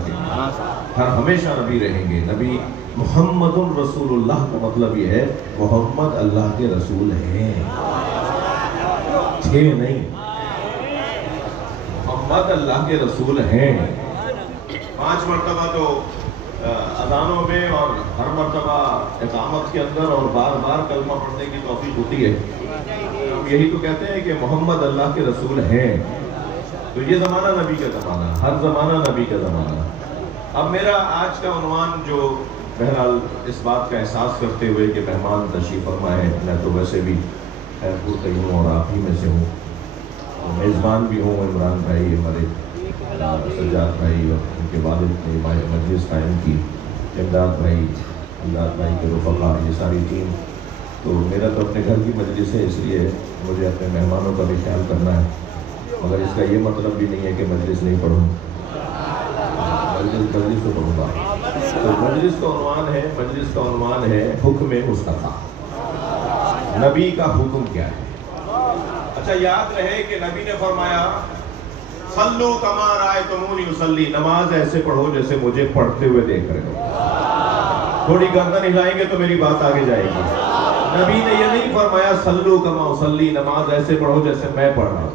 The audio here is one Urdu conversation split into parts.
رکھیں گے، ہر ہمیشہ نبی رہیں گے۔ نبی محمد رسول اللہ کا مطلب یہ ہے محمد اللہ کے رسول ہیں، تھے نہیں، محمد اللہ کے رسول ہیں۔ 5 مرتبہ تو اذانوں میں اور ہر مرتبہ اقامت کے اندر اور بار بار کلمہ پڑھنے کی توفیق ہوتی ہے۔ ہم یہی تو کہتے ہیں کہ محمد اللہ کے رسول ہیں۔ تو یہ زمانہ نبی کا زمانہ، ہر زمانہ نبی کا زمانہ۔ اب میرا آج کا عنوان جو بہرحال اس بات کا احساس کرتے ہوئے کہ مہمان تشریف فرما ہے، میں تو ویسے بھی خیر ہی ہوں اور آپ ہی میں سے ہوں، میزبان بھی ہوں، عمران بھائی ہمارے، سجاد بھائی اور ان کے والد نے مجلس قائم کی، امداد بھائی کے رفقا، یہ ساری ٹیم۔ تو میرا تو اپنے گھر کی مجلس ہے، اس لیے مجھے اپنے مہمانوں کا بھی خیال کرنا ہے، مگر اس کا یہ مطلب بھی نہیں ہے کہ مجلس نہیں پڑھوں، مجلس تو پڑھوں گا۔ تو مجلس کا عنوان ہے حکم مصطفیٰ، نبی کا حکم کیا ہے۔ اچھا یاد رہے کہ نبی نے فرمایا صلو کما رأیتمونی اصلی، نماز ایسے پڑھو جیسے مجھے پڑھتے ہوئے دیکھ رہے ہو۔ تھوڑی گردن ہلائیں گے تو میری بات آگے جائے گی۔ نبی نے یہ نہیں فرمایا صلو کما اصلی، نماز ایسے پڑھو جیسے میں پڑھ رہا ہوں،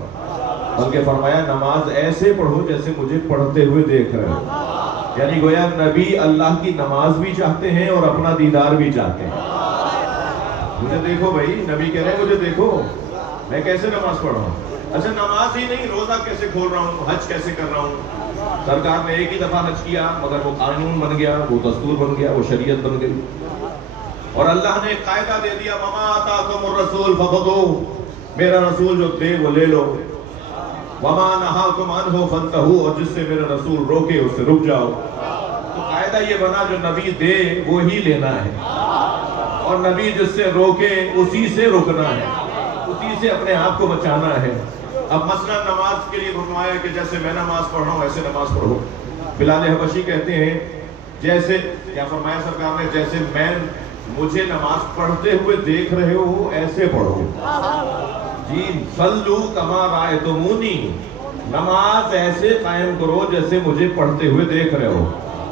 بلکہ فرمایا نماز ایسے پڑھو جیسے مجھے پڑھتے ہوئے دیکھ رہے ہو۔ یعنی گویا نبی اللہ کی نماز بھی چاہتے ہیں اور اپنا دیدار بھی چاہتے ہیں۔ مجھے دیکھو بھائی، نبی کہہ رہے ہیں مجھے دیکھو، میں کیسے نماز پڑھ رہا ہوں۔ اچھا نماز ہی نہیں، روزہ کیسے کھول رہا ہوں، حج کیسے کر رہا ہوں۔ سرکار نے ایک ہی دفعہ حج کیا، مگر وہ قانون بن گیا، وہ دستور بن گیا، وہ شریعت بن گئی۔ اور اللہ نے ایک قاعدہ دے دیا، وما آتاکم الرسول فخذوہ، میرا رسول جو دے وہ لے لو، وما نہاکم عنہ فانتہوا، اور جس سے میرا رسول روکے اس سے رک جاؤ۔ تو قاعدہ یہ بنا جو نبی دے وہی لینا ہے، اور نبی جس سے روکے اسی سے رکنا ہے، اسی سے اپنے آپ کو بچانا ہے۔ اب مثلا نماز کے لیے فرمایا کہ جیسے میں نماز پڑھ رہا ہوں ایسے نماز پڑھو۔ بلال حبشی کہتے ہیں جیسے کیا فرمایا سرکار نے، جیسے میں مجھے نماز پڑھتے ہوئے دیکھ رہے ہو ایسے پڑھو۔ جی صلو کما رأیتمونی، نماز ایسے قائم کرو جیسے مجھے پڑھتے ہوئے دیکھ رہے ہو۔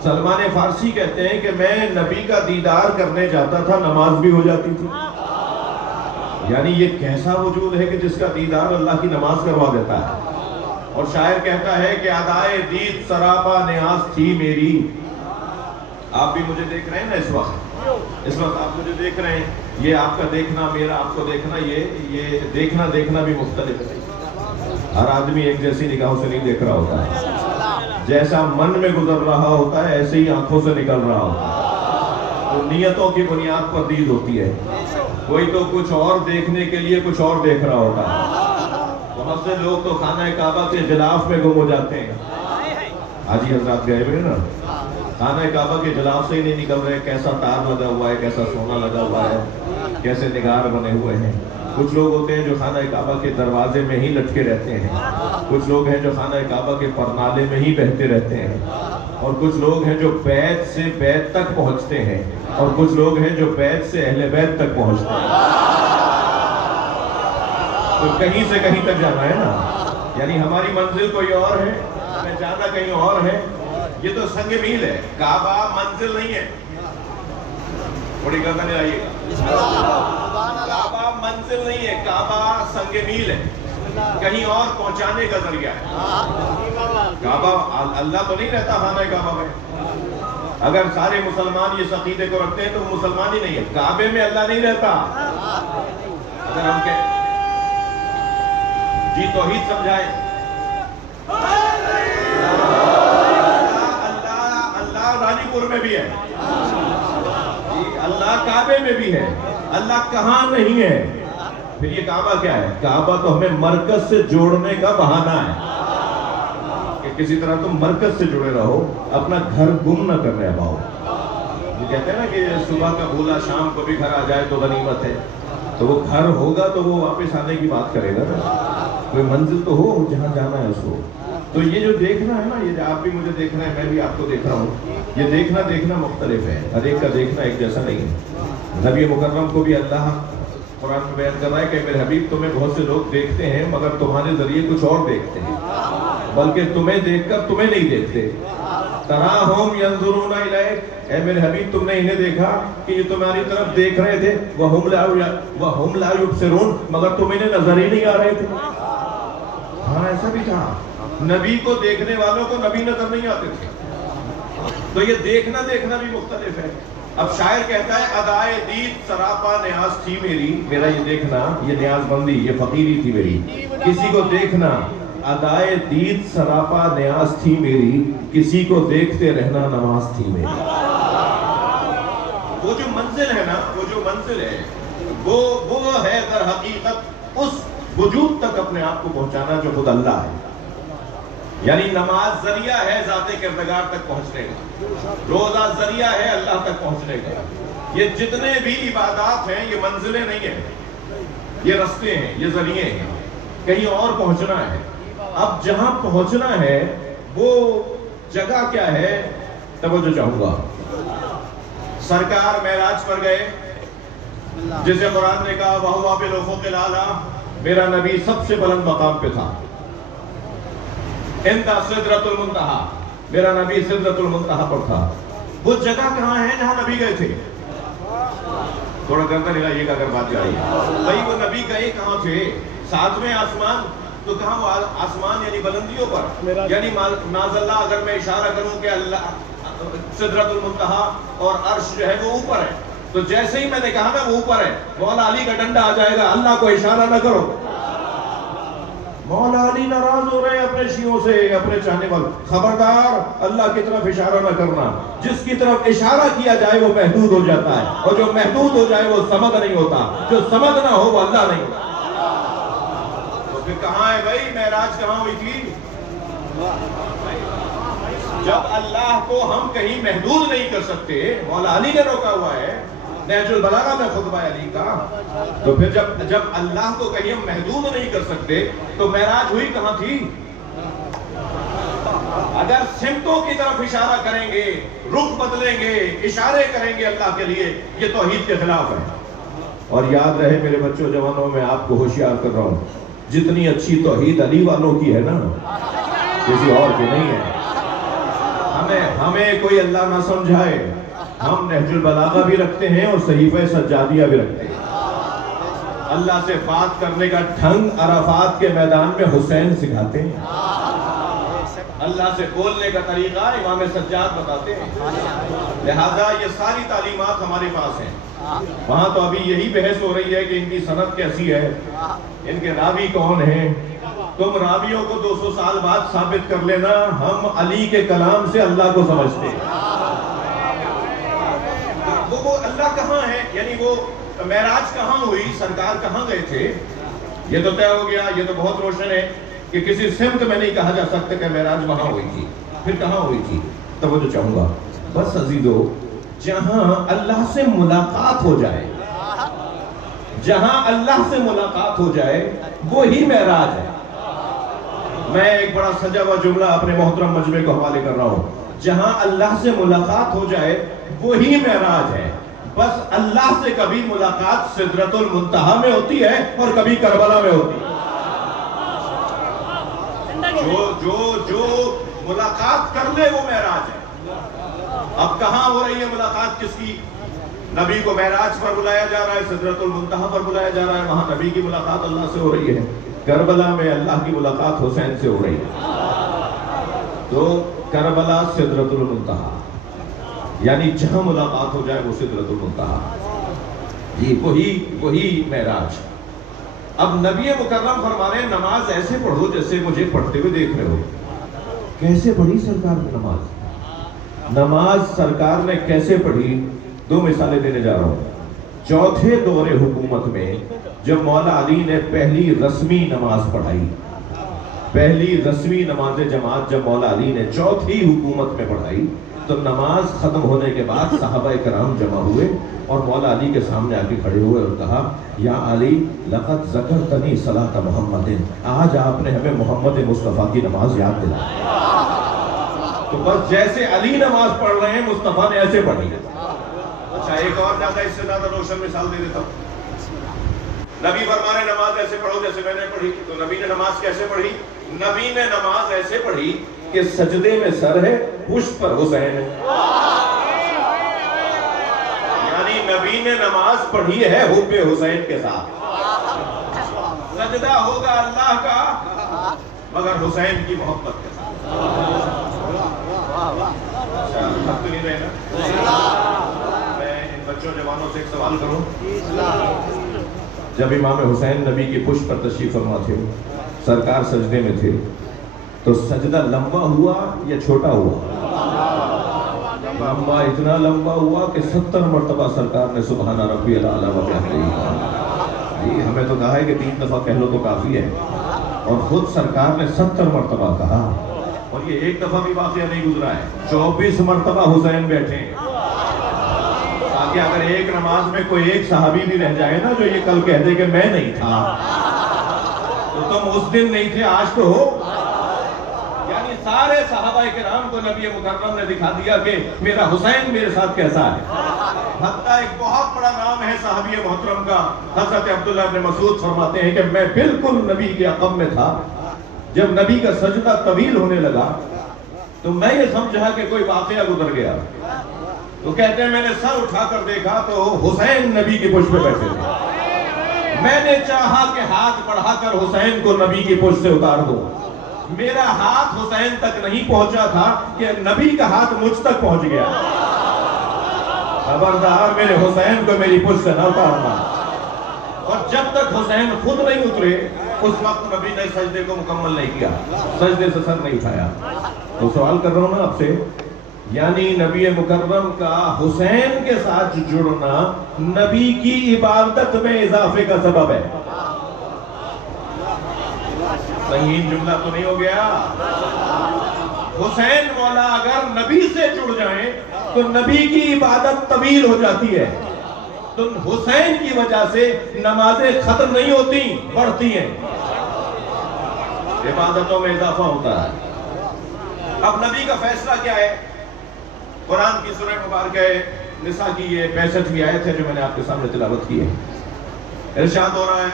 سلمان فارسی کہتے ہیں کہ میں نبی کا دیدار کرنے جاتا تھا، نماز بھی ہو جاتی تھی۔ یعنی یہ کیسا وجود ہے کہ جس کا دیدار اللہ کی نماز کروا دیتا ہے۔ اور شاعر کہتا ہے کہ ادائے دید سراپا نیاز تھی میری۔ آپ بھی مجھے دیکھ رہے ہیں نا اس وقت آپ مجھے دیکھ رہے ہیں، یہ آپ کا دیکھنا، میرا آپ کو دیکھنا، یہ دیکھنا بھی مختلف ہے۔ ہر آدمی ایک جیسی نگاہوں سے نہیں دیکھ رہا ہوتا ہے، جیسا من میں گزر رہا ہوتا ہے ایسے ہی آنکھوں سے نکل رہا ہوتا ہے۔ تو نیتوں کی بنیاد پر دید ہوتی ہے، کوئی تو کچھ اور دیکھنے کے لیے کچھ اور دیکھ رہا ہوتا ہے۔ بہت سے لوگ تو خانہ کعبہ کے غلاف میں گم ہو جاتے ہیں۔ حاجی حضرات گئے ہوئے نا، خانہ کعبہ کے غلاف سے ہی نہیں نکل رہے، کیسا تار لگا ہوا ہے، کیسا سونا لگا ہوا ہے، کیسے نگار بنے ہوئے ہیں۔ کچھ لوگ ہوتے ہیں جو خانہ کعبہ کے دروازے میں ہی لٹکے رہتے ہیں، کچھ لوگ ہیں جو خانہ کعبہ کے پرنالے میں ہی بہتے رہتے ہیں، اور کچھ لوگ ہیں جو بیت سے بیت تک پہنچتے ہیں، اور کچھ لوگ ہیں جو بیت سے اہل بیت تک پہنچتے ہیں۔ تو کہیں سے کہیں تک جانا ہے نا، یعنی ہماری منزل کوئی اور ہے، ہمیں جانا کہیں اور ہے۔ یہ تو سنگ میل ہے، کعبہ منزل نہیں ہے۔ تھوڑی گردن آئیے گا، کعبہ منزل نہیں ہے، کعبہ سنگ میل ہے، کہیں اور پہنچانے کا ذریعہ ہے۔ کعبہ اللہ تو نہیں رہتا خانہ کعبہ میں۔ اگر سارے مسلمان یہ عقیدے کو رکھتے ہیں تو وہ مسلمان ہی نہیں ہے، کعبے میں اللہ نہیں رہتا۔ اگر ہم کہیں جی توحید سمجھائیں، اللہ رانی پور میں بھی ہے، اللہ کعبے میں بھی ہے، اللہ کہاں نہیں ہے؟ پھر یہ کعبہ کیا ہے؟ کعبہ تو ہمیں مرکز سے جوڑنے کا بہانہ ہے کہ کسی طرح تم مرکز سے جڑے رہو، اپنا گھر گم نہ کرنے پاؤ۔ یہ کہتے ہیں نا کہ صبح کا بھولا شام کو بھی گھر آ جائے تو غنیمت ہے۔ تو وہ گھر ہوگا تو وہ واپس آنے کی بات کرے گا نا، کوئی منزل تو ہو جہاں جانا ہے اس کو۔ تو یہ جو دیکھنا ہے نا، یہ آپ بھی مجھے دیکھ رہے ہیں، میں بھی آپ کو دیکھ رہا ہوں، یہ دیکھنا مختلف ہے، ہر ایک کا دیکھنا ایک جیسا نہیں ہے۔ نبی مکرم کو بھی اللہ قرآن میں بیان کر رہا ہے کہ میرے حبیب تمہیں بہت سے لوگ دیکھتے ہیں مگر تمہارے ذریعے کچھ اور دیکھتے ہیں، بلکہ تمہیں دیکھ کر تمہیں نہیں دیکھتے۔ تراہم ینظرون الیک، اے میرے حبیب تم نے انہیں دیکھا کہ یہ تمہاری طرف دیکھ رہے تھے، وہم لا یبصرون، مگر تم انہیں نظر ہی نہیں آ رہے تھے۔ ہاں ایسا بھی تھا، نبی کو دیکھنے والوں کو نبی نظر نہیں آتے تھے۔ تو یہ دیکھنا بھی مختلف ہے۔ اب شاعر کہتا ہے ادائے دید سراپا نیاز تھی میری، میرا یہ دیکھنا، یہ نیاز بندی، یہ فقیری تھی میری، کسی کو دیکھنا ادائے دید سراپا نیاز تھی میری، کسی کو دیکھتے رہنا نماز تھی میری۔ وہ جو منزل ہے نا، وہ جو منزل ہے وہ ہے در حقیقت اس وجود تک اپنے آپ کو پہنچانا جو خود اللہ ہے۔ یعنی نماز ذریعہ ہے ذات کردگار تک پہنچنے کا، روزہ ذریعہ ہے اللہ تک پہنچنے کا۔ یہ جتنے بھی عبادات ہیں یہ منزلیں نہیں ہیں، یہ رستے ہیں، یہ ذریعے ہیں، کہیں اور پہنچنا ہے۔ اب جہاں پہنچنا ہے وہ جگہ کیا ہے، توجہ چاہوں گا۔ سرکار معراج پر گئے، جسے قرآن نے کہا وَهُوَ بِالْأُفُقِ الْأَعْلَىٰ، میرا نبی سب سے بلند مقام پہ تھا۔ عند سدرۃ المنتہا، میرا نبی سدرۃ المنتہا پر تھا۔ وہ جگہ کہاں ہے جہاں نبی گئے تھے؟ تھوڑا گردن ہلائیے گا اگر بات جاری ہے۔ بھائی وہ نبی گئے کہاں تھے؟ ساتویں آسمان، تو کہاں وہ آسمان یعنی بلندیوں پر، یعنی معاذ اللہ اگر میں اشارہ کروں کہ اللہ سدرۃ المنتہا اور عرش جو ہے وہ اوپر ہے، تو جیسے ہی میں نے کہا نا وہ اوپر ہے، مولا علی کا ڈنڈا آ جائے گا، اللہ کو اشارہ نہ کرو۔ مولا علی ناراض ہو رہے ہیں اپنے شیعوں سے، اپنے چاہنے والوں، خبردار اللہ کی طرف اشارہ نہ کرنا، جس کی طرف اشارہ کیا جائے وہ محدود ہو جاتا ہے، اور جو محدود ہو جائے وہ سمد نہیں ہوتا، جو سمد نہ ہو وہ اللہ نہیں ہوتا۔ تو پھر کہاں ہے بھائی معراج کہاں ہوئی تھی؟ جب اللہ کو ہم کہیں محدود نہیں کر سکتے، مولا علی نے روکا ہوا ہے نہج البلاغہ میں خطبہ علی کا، تو پھر جب اللہ کو کہیں ہم محدود نہیں کر سکتے تو معراج ہوئی کہاں تھی؟ اگر سمتوں کی طرف اشارہ کریں گے، رخ بدلیں گے، اشارے کریں گے اللہ کے لیے، یہ توحید کے خلاف ہے۔ اور یاد رہے میرے بچوں جوانوں، میں آپ کو ہوشیار کر رہا ہوں، جتنی اچھی توحید علی والوں کی ہے نا، کسی اور کی نہیں ہے۔ ہمیں کوئی اللہ نہ سمجھائے، ہم نہج البلاغہ بھی رکھتے ہیں اور صحیفہ سجادیہ بھی رکھتے ہیں۔ اللہ سے بات کرنے کا ڈھنگ عرفات کے میدان میں حسین سکھاتے ہیں، اللہ سے بولنے کا طریقہ امام سجاد بتاتے ہیں۔ لہذا یہ ساری تعلیمات ہمارے پاس ہیں۔ وہاں تو ابھی یہی بحث ہو رہی ہے کہ ان کی سند کیسی ہے، ان کے راوی کون ہیں۔ تم راویوں کو 200 سال بعد ثابت کر لینا، ہم علی کے کلام سے اللہ کو سمجھتے ہیں۔ وہ اللہ کہاں ہے، یعنی وہ معراج کہاں ہوئی، سرکار کہاں گئے تھے، یہ تو طے ہو گیا، یہ تو بہت روشن ہے کہ کسی سمت میں نہیں کہا جا سکتا کہ معراج وہاں ہوئی تھی۔ پھر کہاں ہوئی تھی؟ توجہ چاہوں گا بس عزیزو، جہاں اللہ سے ملاقات ہو جائے، جہاں اللہ سے ملاقات ہو جائے وہی معراج ہے۔ میں ایک بڑا سجا ہوا جملہ اپنے محترم مجمع کو حوالے کر رہا ہوں، جہاں اللہ سے ملاقات ہو جائے وہی معراج ہے۔ بس اللہ سے کبھی ملاقات سدرۃ المنتہا میں ہوتی ہے اور کبھی کربلا میں ہوتی ہے۔ جو ملاقات کر لے وہ معراج ہے۔ اب کہاں ہو رہی ہے ملاقات کس کی؟ نبی کو معراج پر بلایا جا رہا ہے، سدرۃ المنتہا پر بلایا جا رہا ہے، وہاں نبی کی ملاقات اللہ سے ہو رہی ہے۔ کربلا میں اللہ کی ملاقات حسین سے ہو رہی ہے۔ تو کربلا سدرۃ المنتہا، یعنی جہاں ملاقات ہو جائے وہ سدرۃ المنتہا، جی وہی معراج۔ اب نبی مکرم فرما رہے ہیں نماز ایسے پڑھو جیسے مجھے پڑھتے ہوئے دیکھ رہے ہو۔ کیسے پڑھی سرکار نے نماز سرکار نے کیسے پڑھی؟ دو مثالیں دینے جا رہا ہوں۔ چوتھے دور حکومت میں جب مولا علی نے پہلی رسمی نماز پڑھائی، پہلی رسمی نماز جماعت جب مولا علی نے چوتھی حکومت میں پڑھائی، تو نماز ختم ہونے کے بعد صحابہ کرام جمع ہوئے اور مولا علی کے سامنے آ کے کھڑے ہوئے اور کہا یا علی لقد ذکرتنی صلاۃ محمد، آج آپ نے ہمیں محمد مصطفیٰ کی نماز یاد دلائی۔ تو بس جیسے علی نماز پڑھ رہے ہیں مصطفیٰ نے ایسے پڑھی۔ اچھا ایک اور زیادہ اس سے زیادہ روشن مثال دے دیتا ہوں۔ نبی فرما رہے نماز ایسے پڑھو جیسے میں نے پڑھی، تو نبی نے نماز کیسے پڑھی؟ نبی نے نماز ایسے پڑھی کہ سجدے میں سر ہے، پشت پر حسین ہے. یعنی نبی نے نماز پڑھی ہے حب حسین کے ساتھ. سجدہ ہوگا اللہ کا مگر حسین کی محبت کے ساتھ. تو نہیں رہے نا. میں ان بچوں جوانوں سے ایک سوال کروں. جب امام حسین نبی کی پشت پر تشریف فرما تھے، سرکار سجدے میں تھے، تو سجدہ لمبا ہوا یا چھوٹا ہوا؟ لمبا، اتنا لمبا ہوا کہ 70 مرتبہ سرکار نے سبحان ربی الاعلیٰ کہتے ہی. ہمیں تو کہا ہے کہ 3 دفعہ کہہ لو تو کافی ہے، اور خود سرکار نے 70 مرتبہ کہا. اور یہ ایک دفعہ بھی واقعہ نہیں گزرا ہے، 24 مرتبہ حسین بیٹھے ہیں. تاکہ اگر ایک نماز میں کوئی ایک صحابی بھی رہ جائے نا جو یہ کل کہہ دے کہ میں نہیں تھا، تو تم اس دن نہیں تھے، آج تو ہو. یعنی سارے صحابہ کرام کو نبی مکرم نے دکھا دیا کہ میرا حسین میرے ساتھ کیسا ہے. حتیٰ ایک بہت بڑا نام ہے صحابی محترم کا، حضرت عبداللہ بن مسعود فرماتے ہیں کہ میں بالکل نبی کے عقب میں تھا. جب نبی کا سجدہ طویل ہونے لگا تو میں یہ سمجھا کہ کوئی واقعہ گزر گیا. تو کہتے ہیں میں نے سر اٹھا کر دیکھا تو حسین نبی کی پشت پہ بیٹھے تھے. میں نے چاہا کہ ہاتھ بڑھا کر حسین کو نبی کی پشت سے اتار دوں. میرا ہاتھ حسین تک نہیں پہنچا تھا کہ نبی کا ہاتھ مجھ تک پہنچ گیا. خبردار میرے حسین کو میری پشت سے نہ اتارنا. اور جب تک حسین خود نہیں اترے اس وقت نبی نے سجدے کو مکمل نہیں کیا، سجدے سے سر نہیں اٹھایا. تو سوال کر رہا ہوں نا آپ سے، یعنی نبی مکرم کا حسین کے ساتھ جڑنا نبی کی عبادت میں اضافے کا سبب ہے. صحیح جملہ تو نہیں ہو گیا؟ حسین مولا اگر نبی سے جڑ جائیں تو نبی کی عبادت طویل ہو جاتی ہے. تو حسین کی وجہ سے نمازیں ختم نہیں ہوتی، بڑھتی ہیں، عبادتوں میں اضافہ ہوتا ہے. اب نبی کا فیصلہ کیا ہے؟ قرآن کی سورہ مبارکہ نساء کی یہ 65ویں آیت ہے جو میں نے آپ کے سامنے تلاوت کی ہے. ارشاد ہو رہا ہے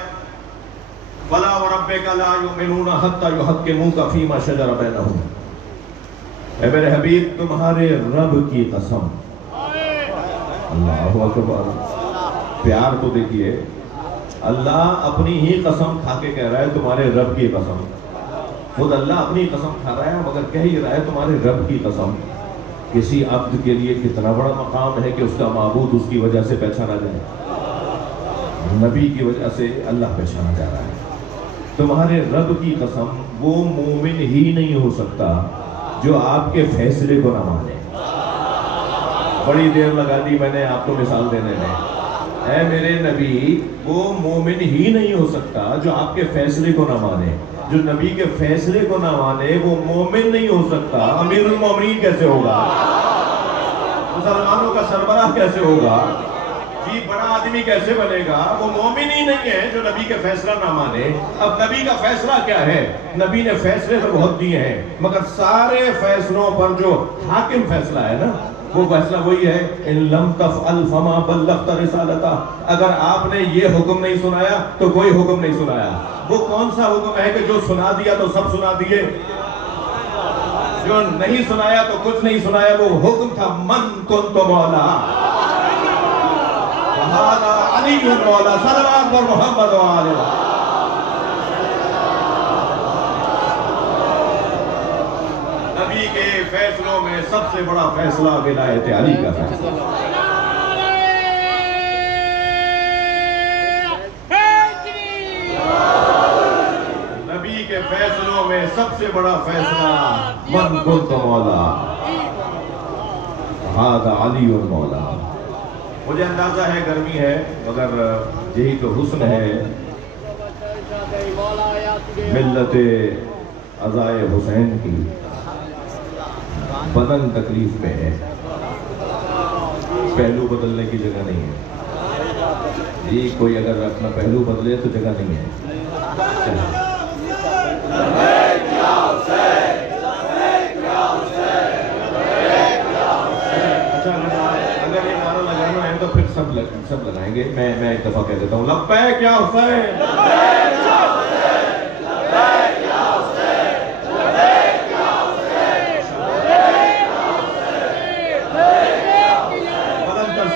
فَلَا وَرَبِّكَ لَا يُؤْمِنُونَ حَتَّى يُحَكِّمُوكَ فِي مَا شَجَرَ بَيْنَهُمْ. اے میرے حبیب تمہارے رب کی قسم. اللہ اکبر. پیار تو دیکھیے، اللہ اپنی ہی قسم کھا کے کہہ رہا ہے تمہارے رب کی قسم. خود اللہ اپنی قسم کھا رہا ہے مگر کہہ ہی رہا ہے تمہارے رب کی قسم. کسی عبد کے لیے کتنا بڑا مقام ہے کہ اس کا معبود اس کی وجہ سے پہچانا جائے. نبی کی وجہ سے اللہ پہچانا جا رہا ہے. تمہارے رب کی قسم وہ مومن ہی نہیں ہو سکتا جو آپ کے فیصلے کو نہ مانے. بڑی دیر لگا دی میں نے آپ کو مثال دینے میں. اے میرے نبی، وہ مومن ہی نہیں ہو سکتا جو آپ کے فیصلے کو نہ مانے. جو نبی کے فیصلے کو نہ مانے وہ مومن نہیں ہو سکتا. امیر المومنین کیسے ہوگا؟ مسلمانوں کا سربراہ کیسے ہوگا؟ جی بڑا آدمی کیسے بنے گا؟ وہ مومن ہی نہیں ہے جو نبی کے فیصلہ نہ مانے. اب نبی کا فیصلہ کیا ہے؟ نبی نے فیصلے تو بہت دیے ہیں مگر سارے فیصلوں پر جو حاکم فیصلہ ہے نا وہ فیصلہ وہی ہے ان لم تفعل فما بلغت رسالتہ. اگر آپ نے یہ حکم نہیں سنایا تو کوئی حکم نہیں سنایا. وہ کون سا حکم ہے کہ جو سنا دیا تو سب سنا دیے، جو نہیں سنایا تو کچھ نہیں سنایا؟ وہ حکم تھا من کنت مولا فہذا علی مولا. صلوات پر محمد و آلہ. نبی کے فیصلوں میں سب سے بڑا فیصلہ ولایت علی کا فیصلہ. نبی کے فیصلوں میں سب سے بڑا فیصلہ من کنت مولا ھذا علی مولا. مجھے اندازہ ہے گرمی ہے مگر یہی تو حسن ہے ملت عزائے حسین کی. بدن تکلیف میں ہے، پہلو بدلنے کی جگہ نہیں ہے. یہ کوئی اگر اپنا پہلو بدلے تو جگہ نہیں ہے. اچھا اگر یہ نعرہ لگانا ہے تو پھر سب لگائیں گے. میں ایک دفعہ کہہ دیتا ہوں لبیک یا حسین.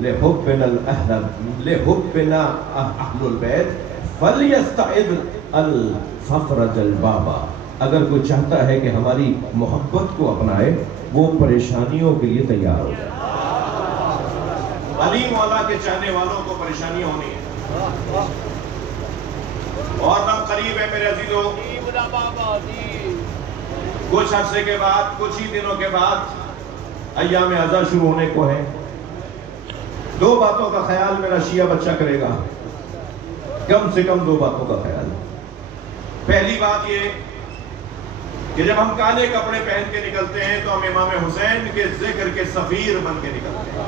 لحبنا اہل البیت فلیستعد الفخرج البابا. اگر کوئی چاہتا ہے کہ ہماری محبت کو اپنائے وہ پریشانیوں کے لیے تیار ہو جائے. علی مولا کے چاہنے والوں کو پریشانیاں ہونی ہیں. اور رب قریب ہے میرے عزیزوں. کچھ عرصے کے بعد، کچھ ہی دنوں کے بعد ایام عزا شروع ہونے کو ہے. دو باتوں کا خیال میرا شیعہ بچہ کرے گا، کم سے کم دو باتوں کا خیال. پہلی بات یہ کہ جب ہم کالے کپڑے پہن کے نکلتے ہیں تو ہم امام حسین کے ذکر کے سفیر بن کے نکلتے ہیں.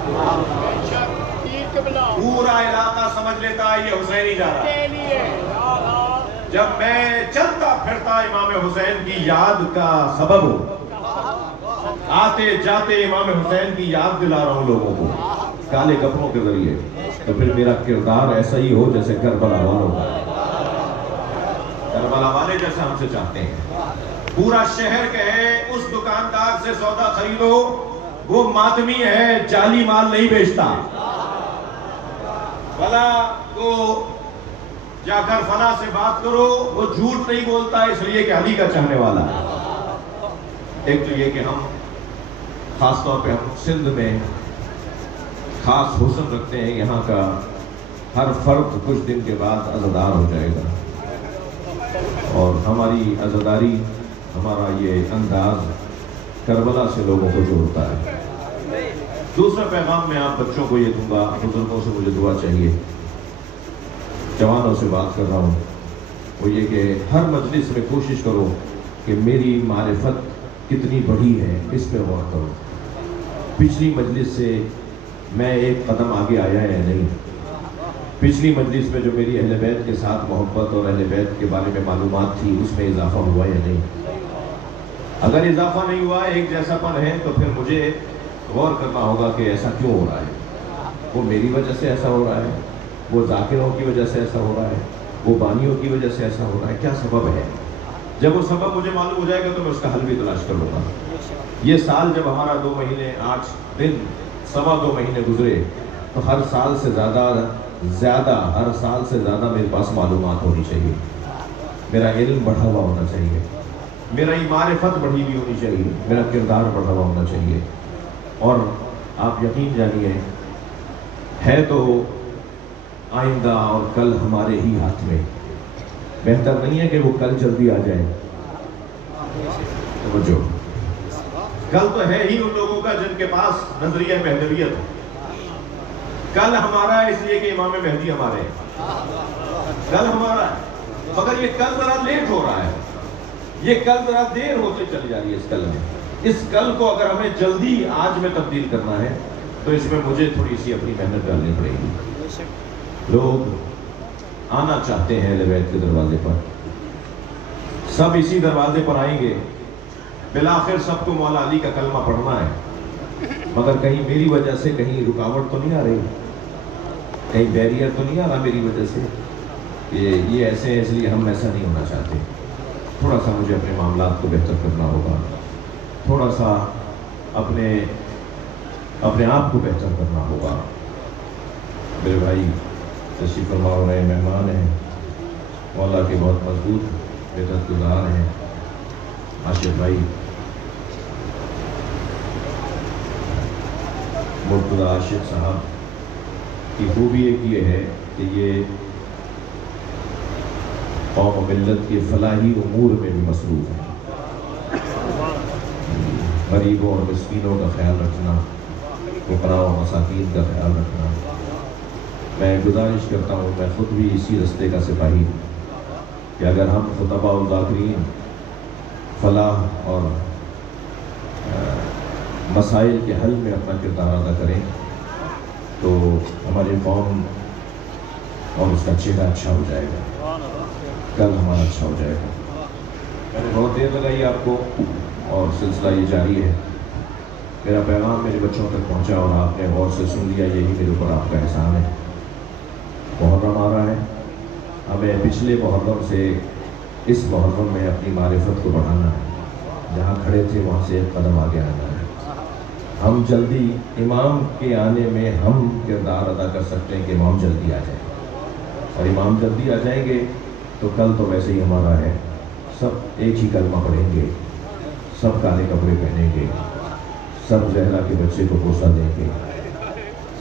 پورا علاقہ سمجھ لیتا ہے یہ حسینی جا رہا ہے. جب میں چلتا پھرتا امام حسین کی یاد کا سبب ہوں، آتے جاتے امام حسین کی یاد دلا رہا ہوں لوگوں کو کالے کپڑوں کے ذریعے، تو پھر میرا کردار ایسا ہی ہو جیسے کربلا والوں کا. کربلا والے جیسا ہم سے چاہتے ہیں. پورا شہر کہے اس دکاندار سے سودا خریدو، وہ ماتمی ہے، جعلی مال نہیں بیچتا. فلا کو جا کر فلا سے بات کرو، وہ جھوٹ نہیں بولتا اس لیے کہ علی کا چاہنے والا ہے. ایک تو یہ کہ ہم خاص طور پہ ہم سندھ میں خاص حسن رکھتے ہیں. یہاں کا ہر فرد کچھ دن کے بعد عزادار ہو جائے گا، اور ہماری عزاداری، ہمارا یہ انداز کربلا سے لوگوں کو جوڑتا ہے. دوسرا پیغام میں آپ بچوں کو یہ دوں گا، بزرگوں سے مجھے دعا چاہیے، جوانوں سے بات کر رہا ہوں، وہ یہ کہ ہر مجلس میں کوشش کرو کہ میری معرفت کتنی بڑی ہے اس پہ غور کرو. پچھلی مجلس سے میں ایک قدم آگے آیا ہے یا نہیں؟ پچھلی مجلس میں جو میری اہل بیت کے ساتھ محبت اور اہل بیت کے بارے میں معلومات تھی اس میں اضافہ ہوا یا نہیں؟ اگر اضافہ نہیں ہوا، ایک جیسا پن ہے، تو پھر مجھے غور کرنا ہوگا کہ ایسا کیوں ہو رہا ہے. وہ میری وجہ سے ایسا ہو رہا ہے، وہ ذاکروں کی وجہ سے ایسا ہو رہا ہے، وہ بانیوں کی وجہ سے ایسا ہو رہا ہے، کیا سبب ہے؟ جب وہ سبب مجھے معلوم ہو جائے گا تو میں اس کا حل بھی تلاش کر لوں گا. یہ سال جب ہمارا 2 مہینے 8 دن 2.25 مہینے گزرے تو ہر سال سے زیادہ میرے پاس معلومات ہونی چاہیے. میرا علم بڑھا ہوا ہونا چاہیے، میرا معرفت بڑھی ہوئی ہونی چاہیے، میرا کردار بڑھا ہوا ہونا چاہیے. اور آپ یقین جانیے ہے تو آئندہ اور کل ہمارے ہی ہاتھ میں. بہتر نہیں ہے کہ وہ کل جلدی آ جائے. توجہ، کل تو ہے ہی ان لوگوں کا جن کے پاس نظریہ مہدویت ہے. کل ہمارا ہے اس لیے کہ امام مہدی ہمارے ہیں. کل ہمارا ہے، مگر یہ کل ذرا لیٹ ہو رہا ہے، یہ کل ذرا دیر ہوتے چلی جا رہی ہے. اس کل میں، اس کل کو اگر ہمیں جلدی آج میں تبدیل کرنا ہے تو اس میں مجھے تھوڑی سی اپنی محنت ڈالنی پڑے گی. لوگ آنا چاہتے ہیں اہل بیت کے دروازے پر، سب اسی دروازے پر آئیں گے. بالآخر سب کو مولا علی کا کلمہ پڑھنا ہے، مگر کہیں میری وجہ سے کہیں رکاوٹ تو نہیں آ رہی، کہیں بیریئر تو نہیں آ رہا میری وجہ سے. یہ ایسے ہے، اس لیے ہم ایسا نہیں ہونا چاہتے. تھوڑا سا مجھے اپنے معاملات کو بہتر کرنا ہوگا، تھوڑا سا اپنے آپ کو بہتر کرنا ہوگا. میرے بھائی تشریف فرما رہے مہمان ہیں، مولا کے بہت مضبوط عزت گزار ہیں. عاشق بھائی مرتضی عاشق صاحب کی خوبی ایک یہ ہے کہ یہ قوم و ملت کے فلاحی امور میں بھی مصروف ہیں. غریبوں اور مسکینوں کا خیال رکھنا، فقراء و مساکین کا خیال رکھنا. میں گزارش کرتا ہوں، میں خود بھی اسی رستے کا سپاہی ہوں کہ اگر ہم خطباء و ذاکرین فلاح اور مسائل کے حل میں اپنا کردار ادا کریں تو ہماری قوم اور اس کا چہرہ اچھا ہو جائے گا، کل ہمارا اچھا ہو جائے گا. میں نے بہت دیر لگائی آپ کو اور سلسلہ یہ جاری ہے. میرا پیغام میرے بچوں تک پہنچا اور آپ نے غور سے سن لیا، یہی میرے اوپر آپ کا احسان ہے. محرم آ رہا ہے، ہمیں پچھلے محرم سے اس محرم میں اپنی معرفت کو بڑھانا ہے. جہاں کھڑے تھے وہاں سے ایک قدم آگے آنا ہے. ہم جلدی امام کے آنے میں ہم کردار ادا کر سکتے ہیں کہ امام جلدی آ جائیں، اور امام جلدی آ جائیں گے تو کل تو ویسے ہی ہمارا ہے، سب ایک ہی کلمہ پڑھیں گے، سب کالے کپڑے پہنیں گے، سب زہرا کے بچے کو بوسہ دیں گے،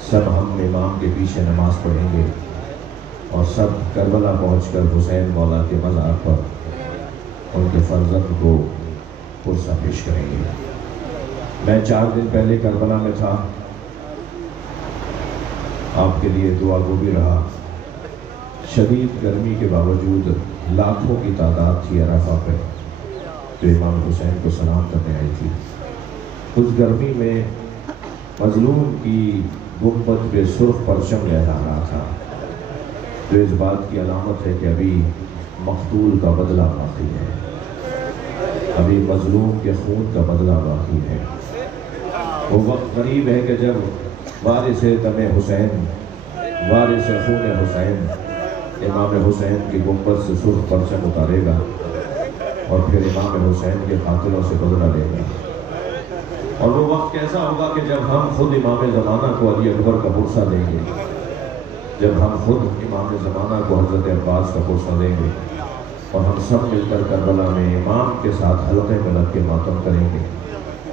سب ہم امام کے پیچھے نماز پڑھیں گے، اور سب کربلا پہنچ کر حسین مولا کے مزار پر ان کے فرزند کو پرسہ پیش کریں گے۔ میں 4 دن پہلے کربلا میں تھا، آپ کے لیے دعا گو بھی رہا۔ شدید گرمی کے باوجود لاکھوں کی تعداد تھی عرفہ پہ جو امام حسین کو سلام کرنے آئی تھی۔ اس گرمی میں مظلوم کی گنبد پہ سرخ پرچم لہرا رہا تھا، جو اس بات کی علامت ہے کہ ابھی مقتول کا بدلہ باقی ہے، ابھی مظلوم کے خون کا بدلہ باقی ہے۔ وہ وقت قریب ہے کہ جب وارث دم حسین، وارث خون حسین امام حسین کی گنبد سے سرخ پرچم اتارے گا اور پھر امام حسین کے قاتلوں سے بدلہ لے گا۔ اور وہ وقت کیسا ہوگا کہ جب ہم خود امام زمانہ کو علی اکبر کا پرسہ دیں گے، جب ہم خود امام زمانہ کو حضرت عباس کا پرسہ دیں گے، اور ہم سب مل کر کربلا میں امام کے ساتھ حلقے میں لگ کے ماتم کریں گے۔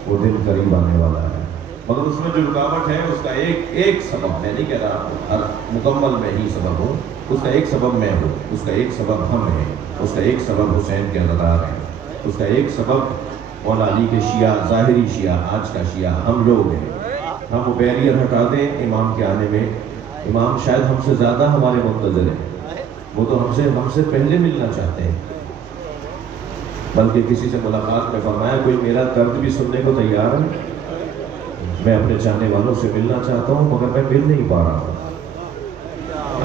وہ دن قریب آنے والا ہے، مگر اس میں جو رکاوٹ ہے اس کا ایک سبب، میں نہیں کہہ رہا ہر مکمل میں ہی سبب ہوں، اس کا ایک سبب میں ہوں، اس کا ایک سبب ہم ہیں، اس کا ایک سبب حسین کے عزادار ہیں، اس کا ایک سبب مولا علی کے شیعہ، ظاہری شیعہ، آج کا شیعہ ہم لوگ ہیں۔ ہم وہ بیریئر ہٹا دیں امام کے آنے میں۔ امام شاید ہم سے زیادہ ہمارے منتظر ہیں، وہ تو ہم سے پہلے ملنا چاہتے ہیں، بلکہ کسی سے ملاقات میں فرمایا کوئی میرا درد بھی سننے کو تیار ہے، میں اپنے چاہنے والوں سے ملنا چاہتا ہوں مگر میں مل نہیں پا رہا ہوں۔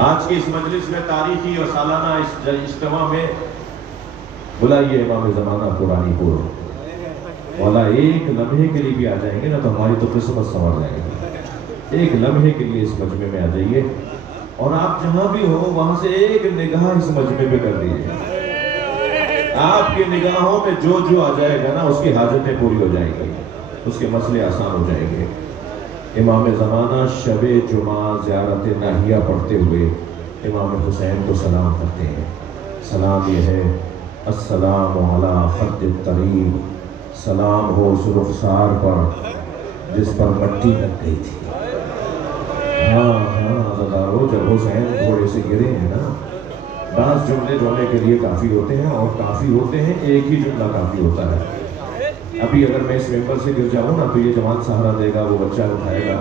آج کی اس مجلس میں تاریخی اور سالانہ اس اجتماع میں بلائیے امام زمانہ پرانی پور، مولا ایک لمحے کے لیے بھی آ جائیں گے نا تو ہماری تو قسمت سنور جائے گی۔ ایک لمحے کے لیے اس مجمع میں آ جائیے، اور آپ جہاں بھی ہو وہاں سے ایک نگاہ اس مجمع پہ کر دیجیے۔ آپ کی نگاہوں میں جو آ جائے گا نا اس کی حاجتیں پوری ہو جائیں گی، اس کے مسئلے آسان ہو جائیں گے۔ امام زمانہ شب جمعہ زیارت ناہیہ پڑھتے ہوئے امام حسین کو سلام کرتے ہیں۔ سلام یہ ہے السلام علی خد الطریب، سلام ہو اس رخسار پر جس پر مٹی لگ گئی تھی۔ ہاں عزادارو، جب حسین گھوڑے سے گرے ہیں نا، بعض جملے رونے کے لیے کافی ہوتے ہیں، اور کافی ہوتے ہیں، ایک ہی جملہ کافی ہوتا ہے۔ ابھی اگر میں اس ممبر سے گر جاؤں نا تو یہ جوان سہارا دے گا، وہ بچہ اٹھائے گا،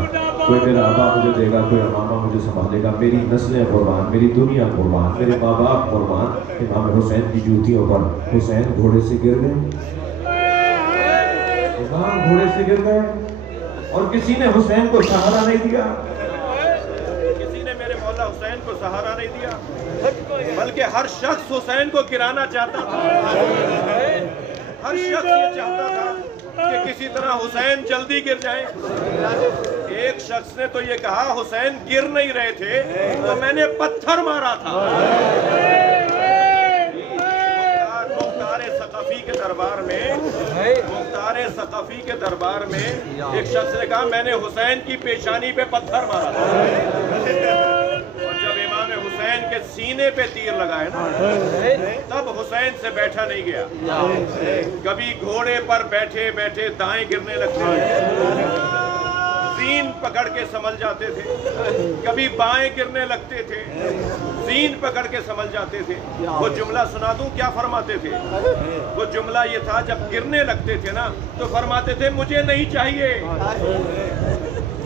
کوئی میرا آبا مجھے دے گا، کوئی امامہ مجھے سنبھالے گا، میری نسلیں قربان، میری دنیا قربان، میرے ماں باپ قربان۔ امام حسین کی جوتیوں پر حسین گھوڑے سے گر گئے، امام گھوڑے سے گر گئے، اور کسی نے حسین کو سہارا نہیں دیا، کسی نے میرے مولا حسین کو سہارا نہیں دیا، بلکہ ہر شخص حسین کو گرانا چاہتا تھا۔ ہر شخص یہ چاہتا تھا کہ کسی طرح حسین جلدی گر جائیں۔ ایک شخص نے تو یہ کہا حسین گر نہیں رہے تھے تو میں نے پتھر مارا تھا۔ مختار ثقفی کے دربار میں ایک شخص نے کہا میں نے حسین کی پیشانی پہ پتھر مارا تھا، اور جب امام حسین کے سینے پہ تیر لگائے نا تب حسین سے بیٹھا نہیں گیا۔ کبھی گھوڑے پر بیٹھے بیٹھے دائیں گرنے لگتے تھے، زین پکڑ کے سنبھل جاتے تھے، کبھی بائیں گرنے لگتے تھے، زین پکڑ کے سنبھل جاتے تھے۔ وہ جملہ سنا دوں کیا فرماتے تھے؟ وہ جملہ یہ تھا جب گرنے لگتے تھے نا تو فرماتے تھے مجھے نہیں چاہیے۔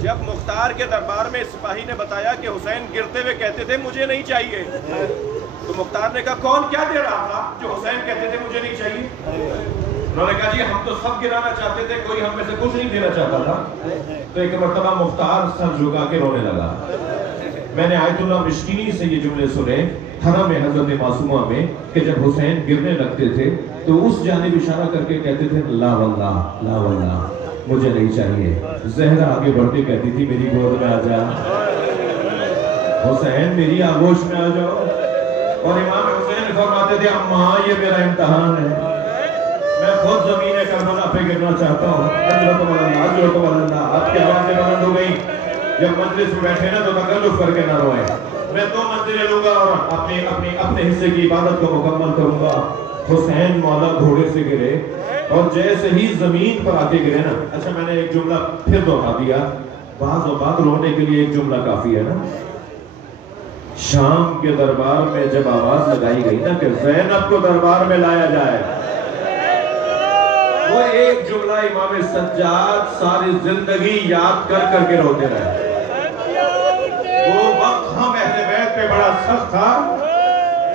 جب مختار کے دربار میں سپاہی نے بتایا کہ حسین گرتے ہوئے کہتے تھے مجھے نہیں چاہیے، تو مختار نے کہا کون کیا دے رہا تھا جو حسین کہتے تھے مجھے نہیں چاہیے؟ انہوں نے کہا جی ہم تو سب گرانا چاہتے تھے، کوئی ہم میں سے کچھ نہیں دینا چاہتا تھا۔ تو ایک مرتبہ مختار سر جھکا کے رونے لگا۔ میں نے آیت اللہ مشکینی سے یہ جملے سنے حرم حضرت معصومہ میں کہ جب حسین گرنے لگتے تھے تو اس جانب اشارہ کر کے کہتے تھے لا واللہ لا واللہ مجھے نہیں چاہیے۔ زہرا آگے بڑھ کے کہتی تھی میری گود میں آ جا، حسین میری آغوش میں آ جاؤ، اور امام حسین فرماتے تھے اماں یہ میرا امتحان ہے، میں خود زمین کربلا پہ گرنا چاہتا ہوں. حضرت والا آپ کی آوازیں بلند ہو گئی. جب مجلس میں بیٹھے نا تو تکلف کر کے نہ روئیں. میں 2 منزلیں لوں گا اور اپنے حصے کی عبادت کو مکمل کروں گا. حسین مولا گھوڑے سے گرے اور جیسے ہی زمین پر آ کے گرے نا. اچھا میں نے ایک جملہ پھر دوہرا دیا. بعض اوقات رونے کے لیے ایک جملہ کافی ہے نا. شام کے دربار میں جب آواز لگائی گئی نا کہ زینب کو دربار میں لایا جائے, وہ ایک جملہ امام سجاد ساری زندگی یاد کر کر کے روتے رہے. وہ وقت ہم اہل بیت پہ بڑا سخت تھا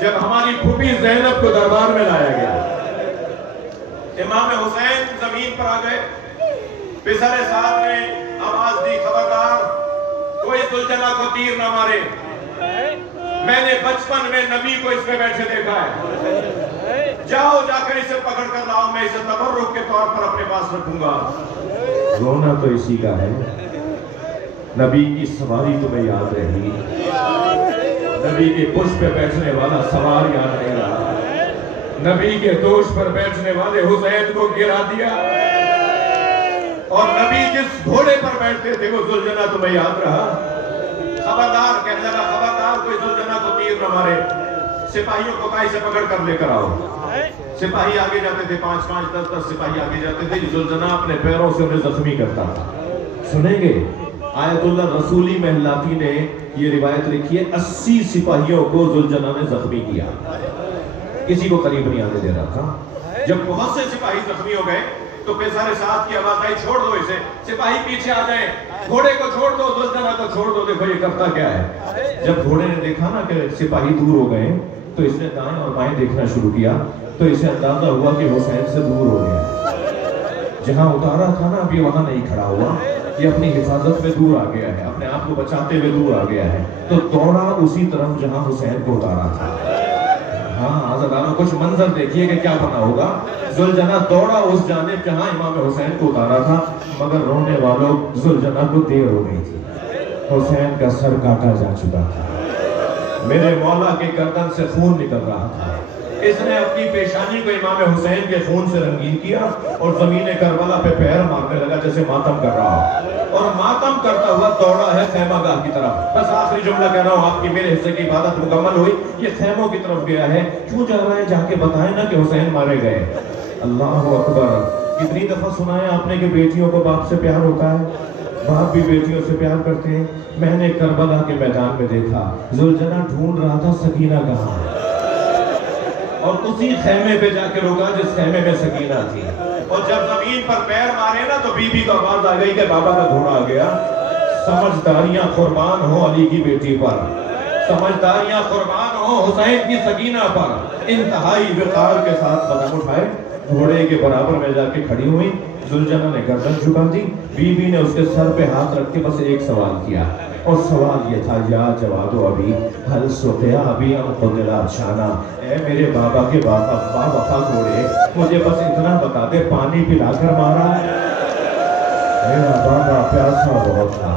جب ہماری پھوپھی زینب کو دربار میں لایا گیا. امام حسین زمین پر آ گئے. پسر صاحب نے آواز دی, خبردار کوئی ذوالجلال کو تیر نہ مارے. میں نے بچپن میں نبی کو اس پہ بیٹھے دیکھا ہے. جاؤ جا کر اسے پکڑ کر لاؤ, میں اسے تبرک کے طور پر اپنے پاس رکھوں گا. رونا تو اسی کا ہے. نبی کی سواری تمہیں یاد رہی, نبی کے پشت پہ بیٹھنے والا سوار یاد نہیں رہا. نبی کے دوش پر بیٹھنے والے حسین کو گرا دیا, اور نبی جس گھوڑے پر بیٹھتے تھے وہ ذوالجلال تمہیں یاد رہا. خبردار کہنے لگا, خبردار کوئی ذوالجلال کو تیر نہ مارے. سپاہیوں کو کائی سے پکڑ کر لے کر آؤ. سپاہی آگے جاتے تھے, 5-5, 10-10 سپاہی آگے جاتے تھے. ذوالجلال اپنے پیروں سے انہیں زخمی کرتا تھا. سنیں گے آیت اللہ رسولی محلاتی نے یہ روایت لکھی ہے, 80 سپاہیوں کو ذوالجلال نے زخمی کیا. کسی کو قریب نہیں آنے دے رہا تھا. جب بہت سے سپاہی زخمی ہو گئے تو پیسارے ساتھ کی آواز آئی, چھوڑ دو اسے, سپاہی پیچھے آ جائیں, گھوڑے کو چھوڑ دو, ذوالجلال کو چھوڑ دو, دیکھو یہ کرتا کیا ہے. جب گھوڑے نے دیکھا نا کہ سپاہی دور ہو گئے تو اس نے دائیں اور بائیں دیکھنا شروع کیا, تو اسے اندازہ ہوا کہ حسین سے دور ہو گیا. جہاں اتارا تھا نا ابھی وہاں نہیں کھڑا ہوا, یہ اپنی حفاظت میں دور آ گیا ہے, اپنے آپ کو بچاتے ہوئے دور آ گیا ہے. تو دوڑا اسی طرف جہاں حسین کو اتارا تھا. ہاں حضرات کچھ منظر دیکھیے کہ کیا بنا ہوگا. ذوالجلال دوڑا اس جانب جہاں امام حسین کو اتارا تھا, مگر رونے والوں ذوالجلال کو دیر ہو گئی تھی. حسین کا سر کاٹا جا چکا تھا, میرے مولا کے گردن سے خون نکل رہا تھا. اس نے اپنی پیشانی کو امام حسین کے خون سے رنگین کیا اور زمین کربلا پہ پیر مارنے لگا جیسے ماتم کر رہا ہو, اور ماتم کرتا ہوا دوڑا ہے خیمہ گاہ کی طرف. بس آخری جملہ کہہ رہا ہوں, آپ کی میرے حصے کی عبادت مکمل ہوئی. یہ خیموں کی طرف گیا ہے. کیوں جا رہا ہے؟ جا کے بتائیں نا کہ حسین مارے گئے. اللہ اکبر. کتنی دفعہ سنا ہے آپ نے کہ بیٹیوں کو باپ سے پیار ہوتا ہے, باپ بھی بیٹیوں سے پیار کرتے ہیں. میں نے کربلا کے میدان میں دیکھا, ذوالجلال ڈھونڈ رہا تھا سکینہ کہاں, اور اسی خیمے پہ جا کے روکا جس خیمے میں سکینہ تھی. اور جب زمین پر پیر مارے نا تو بی بی کو آواز آ گئی کہ بابا کا گھوڑا آ گیا. سمجھداریاں قربان ہو علی کی بیٹی پر, سمجھداریاں قربان ہو حسین کی سکینہ پر. انتہائی وقار کے ساتھ قدم اٹھائے, گھوڑے کے برابر میں جا کے کھڑی ہوئی. ذوالجلال نے گردن جھکا دی. بی بی نے اس کے سر پہ ہاتھ رکھ کے بس ایک سوال کیا, اور سوال یہ تھا, یا جواد و ابی حل سقیا ابی ام قتل عطشانا. اے میرے بابا کے با وفا گھوڑے, مجھے بس اتنا بتا دے, پانی پلا کر مارا؟ میرا بابا پیاسا بہت تھا.